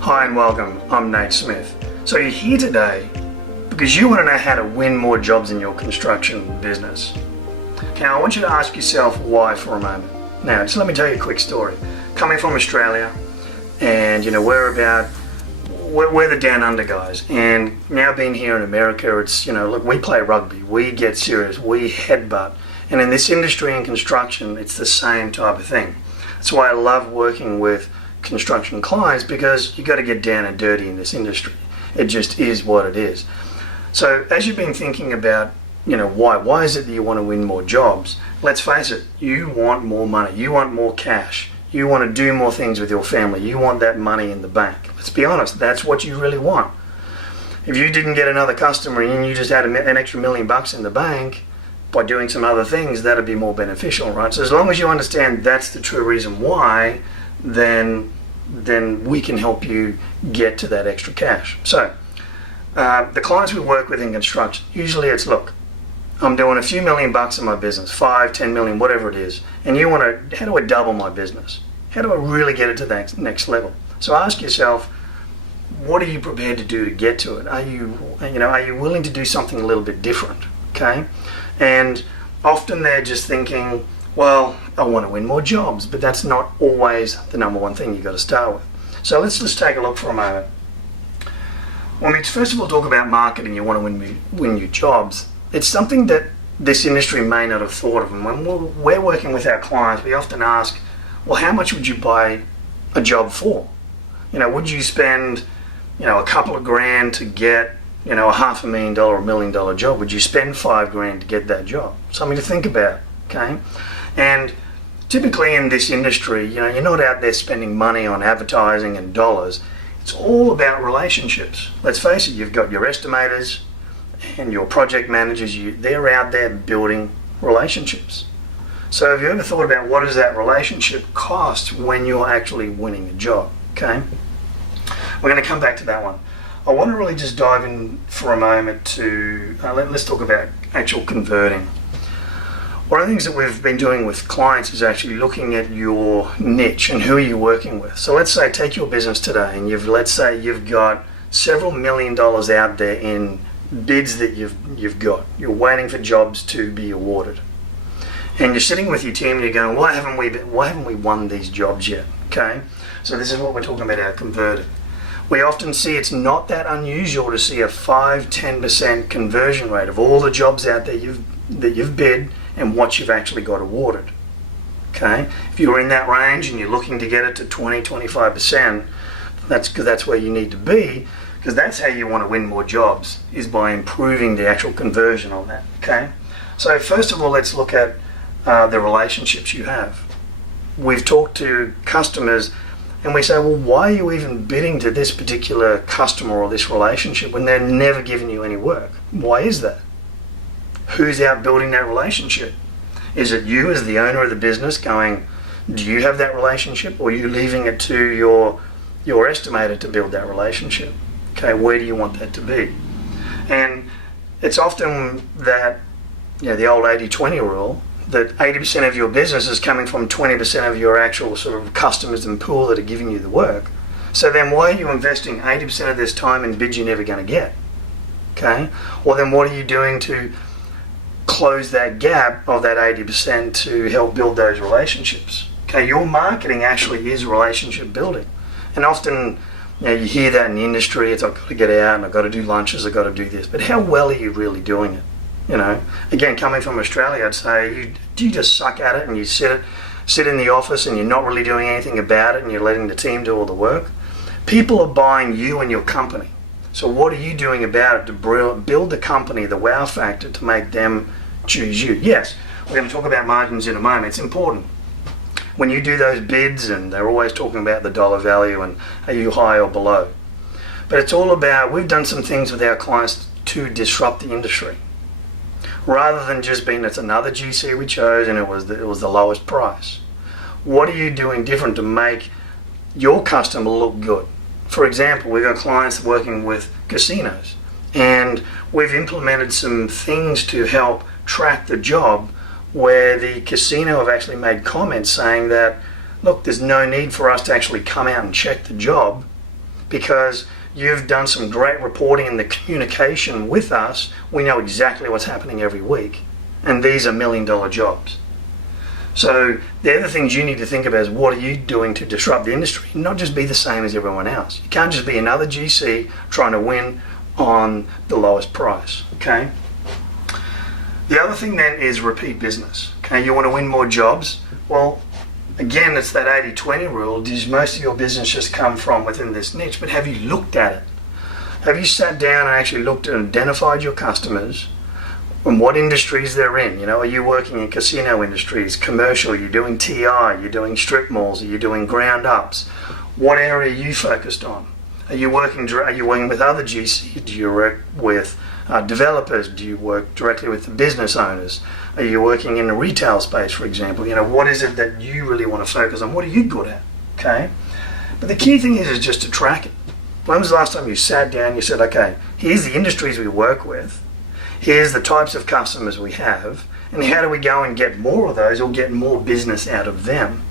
Hi and welcome, I'm Nate Smith. So you're here today because you want to know how to win more jobs in your construction business. Now I want you to ask yourself why for a moment. Now just let me tell you a quick story. Coming from Australia, and we're the down under guys, and now being here in America, it's look, we play rugby, we get serious, we headbutt, and in this industry in construction it's the same type of thing. That's why I love working with construction clients, because you got to get down and dirty in this industry. It just is what it is. So as you've been thinking about why is it that you want to win more jobs, let's face it, you want more money, you want more cash, you want to do more things with your family, you want that money in the bank. Let's be honest, that's what you really want. If you didn't get another customer and you just had an extra $1 million in the bank by doing some other things, that'd be more beneficial, right? So as long as you understand that's the true reason why, then we can help you get to that extra cash. So the clients we work with in construction, usually it's, look, I'm doing a few $1 million in my business, 5, 10 million, whatever it is, and you want to, how do I double my business? How do I really get it to that next level? So ask yourself, what are you prepared to do to get to it? Are you willing to do something a little bit different? Okay, and often they're just thinking, well, I want to win more jobs, but that's not always the number one thing you've got to start with. So let's just take a look for a moment. When we first of all talk about marketing, you want to win new jobs, it's something that this industry may not have thought of. And when we're working with our clients, we often ask, well, how much would you buy a job for? Would you spend, a couple of grand to get, a $500,000 or $1 million job? Would you spend $5,000 to get that job? Something to think about, okay? And typically in this industry, you're not out there spending money on advertising and dollars. It's all about relationships. Let's face it, you've got your estimators and your project managers, they're out there building relationships. So have you ever thought about what does that relationship cost when you're actually winning a job? Okay, we're going to come back to that one. I want to really just dive in for a moment to, let's talk about actual converting. One of the things that we've been doing with clients is actually looking at your niche and who are you working with. So let's say, take your business today, and let's say you've got several $1 million out there in bids that you've got. You're waiting for jobs to be awarded, and you're sitting with your team and you're going, why haven't we won these jobs yet? Okay, so this is what we're talking about, our converting. We often see it's not that unusual to see a 5-10% conversion rate of all the jobs out there that you've bid and what you've actually got awarded. Okay, if you're in that range and you're looking to get it to 20-25%, that's where you need to be, because that's how you want to win more jobs, is by improving the actual conversion on that. Okay, so first of all, let's look at the relationships you have. We've talked to customers and we say, well, why are you even bidding to this particular customer or this relationship when they're never giving you any work? Why is that? Who's out building that relationship? Is it you as the owner of the business going, do you have that relationship, or are you leaving it to your estimator to build that relationship? Okay, where do you want that to be? And it's often that, the old 80-20 rule, that 80% of your business is coming from 20% of your actual sort of customers and pool that are giving you the work. So then why are you investing 80% of this time in bids you're never going to get? Okay, well then what are you doing to close that gap of that 80% to help build those relationships? Okay, your marketing actually is relationship building. And often you hear that in the industry, it's I've got to get out and I've got to do lunches, I've got to do this. But how well are you really doing it? Again, coming from Australia, I'd say, do you just suck at it and you sit in the office and you're not really doing anything about it and you're letting the team do all the work? People are buying you and your company. So what are you doing about it to build the company, the wow factor, to make them choose you? Yes, we're going to talk about margins in a moment. It's important. When you do those bids, and they're always talking about the dollar value and are you high or below. But it's all about, we've done some things with our clients to disrupt the industry. Rather than just being it's another GC we chose and it was the lowest price. What are you doing different to make your customer look good? For example, we've got clients working with casinos, and we've implemented some things to help track the job, where the casino have actually made comments saying that, look, there's no need for us to actually come out and check the job. because you've done some great reporting and the communication with us. We know exactly what's happening every week, and these are $1 million jobs. So the other things you need to think about is, what are you doing to disrupt the industry? Not just be the same as everyone else. You can't just be another GC trying to win on the lowest price, okay? The other thing then is repeat business, okay? You want to win more jobs? Well, again, it's that 80-20 rule. Does most of your business just come from within this niche? But have you looked at it? Have you sat down and actually looked and identified your customers and what industries they're in? You know, are you working in casino industries, commercial? You're doing TI, you're doing strip malls, are you doing ground ups? What area are you focused on? Are you working with other GCs? Do you work with developers? Do you work directly with the business owners? Are you working in the retail space, for example? You know, what is it that you really want to focus on? What are you good at? Okay? But the key thing is just to track it. When was the last time you sat down and you said, okay, here's the industries we work with, here's the types of customers we have, and how do we go and get more of those or get more business out of them?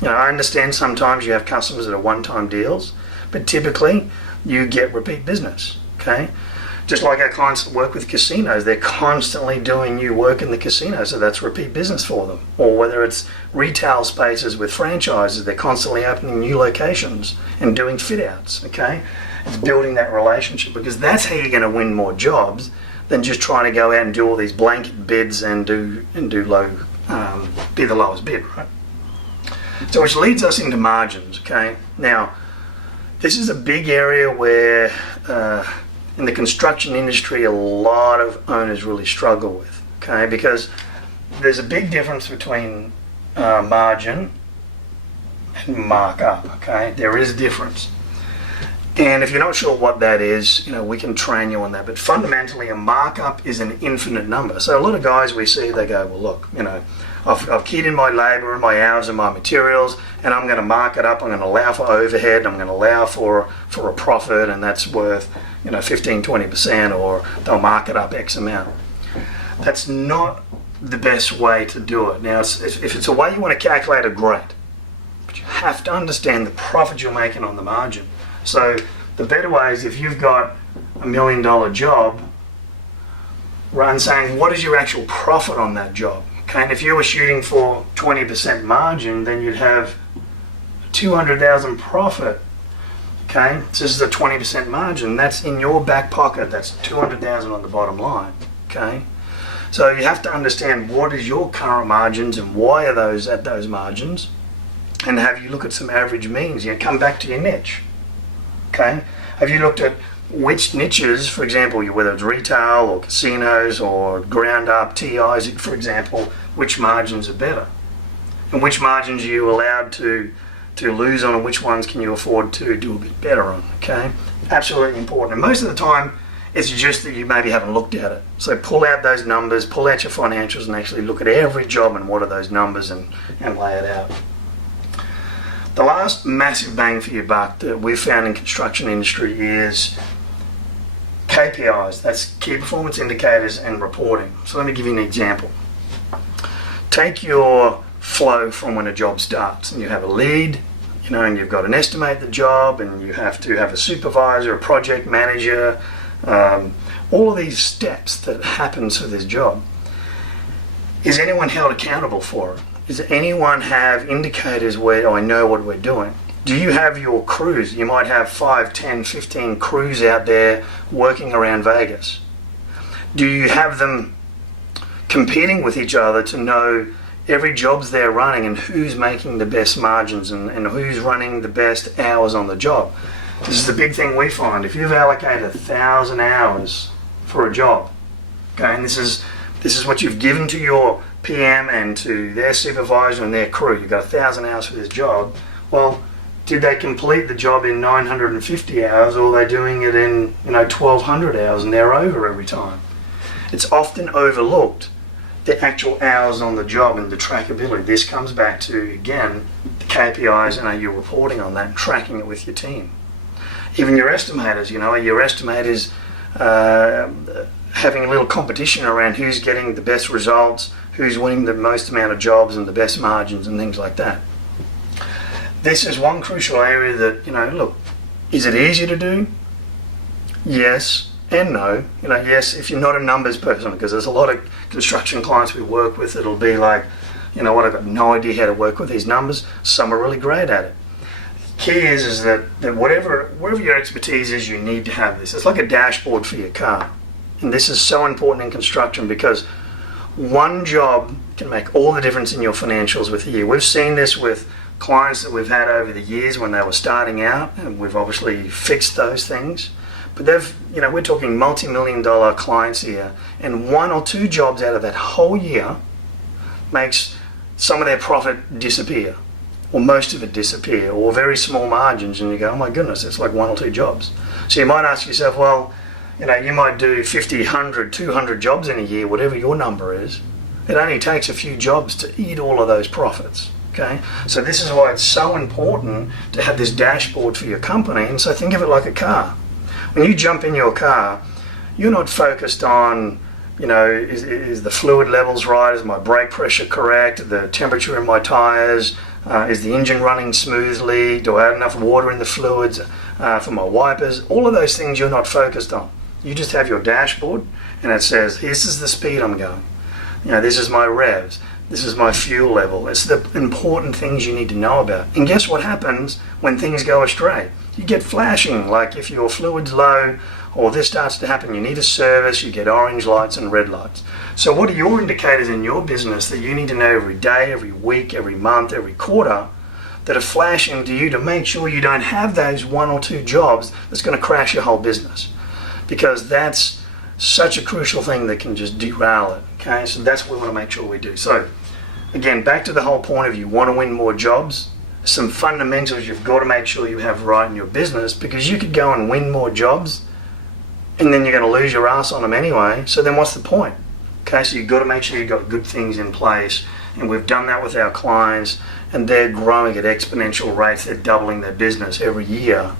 You know, I understand sometimes you have customers that are one-time deals, but typically you get repeat business, okay? Just like our clients that work with casinos, they're constantly doing new work in the casino, so that's repeat business for them. Or whether it's retail spaces with franchises, they're constantly opening new locations and doing fit outs, okay? It's building that relationship, because that's how you're going to win more jobs than just trying to go out and do all these blanket bids and do low, be the lowest bid, right? So which leads us into margins, okay? Now, this is a big area where in the construction industry a lot of owners really struggle with, okay? Because there's a big difference between margin and markup, okay? There is a difference. And if you're not sure what that is, you know, we can train you on that. But fundamentally, a markup is an infinite number. So a lot of guys we see, they go, well, look, you know, I've keyed in my labour and my hours and my materials, and I'm going to mark it up. I'm going to allow for overhead. I'm going to allow for a profit, and that's worth, you know, 15, 20%, or they'll mark it up X amount. That's not the best way to do it. Now, if it's a way you want to calculate it, great. But you have to understand the profit you're making on the margin. So the better way is, if you've got $1 million job, run saying, what is your actual profit on that job? Okay, and if you were shooting for 20% margin, then you'd have 200,000 profit. Okay, so this is a 20% margin. That's in your back pocket. That's 200,000 on the bottom line. Okay, so you have to understand what is your current margins and why are those at those margins, and have you look at some average means. You know, come back to your niche. Okay, have you looked at which niches, for example, whether it's retail or casinos or ground up TIs, for example, which margins are better, and which margins are you allowed to lose on, and which ones can you afford to do a bit better on? Okay, absolutely important. And most of the time, it's just that you maybe haven't looked at it. So pull out those numbers, pull out your financials, and actually look at every job and what are those numbers, and lay it out. The last massive bang for your buck that we've found in construction industry is KPIs. That's key performance indicators and reporting. So let me give you an example. Take your flow from when a job starts, and you have a lead, you know, and you've got to estimate the job, and you have to have a supervisor, a project manager, all of these steps that happens for this job. Is anyone held accountable for it? Does anyone have indicators where I know what we're doing? Do you have your crews? You might have 5, 10, 15 crews out there working around Vegas. Do you have them competing with each other to know every jobs they're running and who's making the best margins and who's running the best hours on the job? This is the big thing we find. If you've allocated 1,000 hours for a job, okay, and this is what you've given to your PM and to their supervisor and their crew, you've got 1,000 hours for this job, well, did they complete the job in 950 hours, or are they doing it in 1,200 hours and they're over every time? It's often overlooked, the actual hours on the job and the trackability. This comes back to, again, the KPIs, and are you reporting on that and tracking it with your team? Even your estimators, are your estimators having a little competition around who's getting the best results, who's winning the most amount of jobs and the best margins and things like that. This is one crucial area that, look, Is it easy to do? Yes and no. Yes, if you're not a numbers person, because there's a lot of construction clients we work with, it'll be like, I've got no idea how to work with these numbers. Some are really great at it. Key is that wherever your expertise is, you need to have this. It's like a dashboard for your car. And this is so important in construction because one job can make all the difference in your financials with a year. We've seen this with clients that we've had over the years when they were starting out, and we've obviously fixed those things. But we're talking multi-million-dollar clients here, and 1 or 2 jobs out of that whole year makes some of their profit disappear, or most of it disappear, or very small margins, and you go, oh my goodness, it's like 1 or 2 jobs. So you might ask yourself, well, you might do 50, 100, 200 jobs in a year, whatever your number is. It only takes a few jobs to eat all of those profits. Okay, so this is why it's so important to have this dashboard for your company. And so think of it like a car. When you jump in your car, you're not focused on, is the fluid levels right? Is my brake pressure correct? The temperature in my tires? Is the engine running smoothly? Do I have enough water in the fluids for my wipers? All of those things you're not focused on. You just have your dashboard and it says, this is the speed I'm going. This is my revs. This is my fuel level. It's the important things you need to know about. And guess what happens when things go astray? You get flashing, like if your fluid's low or this starts to happen, you need a service, you get orange lights and red lights. So what are your indicators in your business that you need to know every day, every week, every month, every quarter that are flashing to you to make sure you don't have those 1 or 2 jobs that's going to crash your whole business? Because that's such a crucial thing that can just derail it. Okay, so that's what we want to make sure we do. So again, back to the whole point of you want to win more jobs, some fundamentals you've got to make sure you have right in your business, because you could go and win more jobs and then you're going to lose your ass on them anyway. So then what's the point? Okay, so you've got to make sure you've got good things in place, and we've done that with our clients, and they're growing at exponential rates. They're doubling their business every year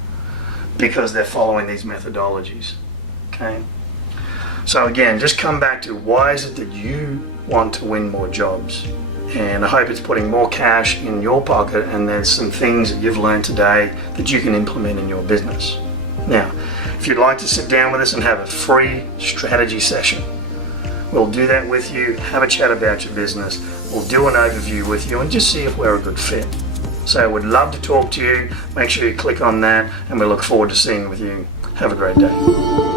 because they're following these methodologies. Okay, so again, just come back to why is it that you want to win more jobs? And I hope it's putting more cash in your pocket, and there's some things that you've learned today that you can implement in your business. Now, if you'd like to sit down with us and have a free strategy session, we'll do that with you, have a chat about your business, we'll do an overview with you and just see if we're a good fit. So we'd love to talk to you. Make sure you click on that, and we look forward to seeing with you. Have a great day.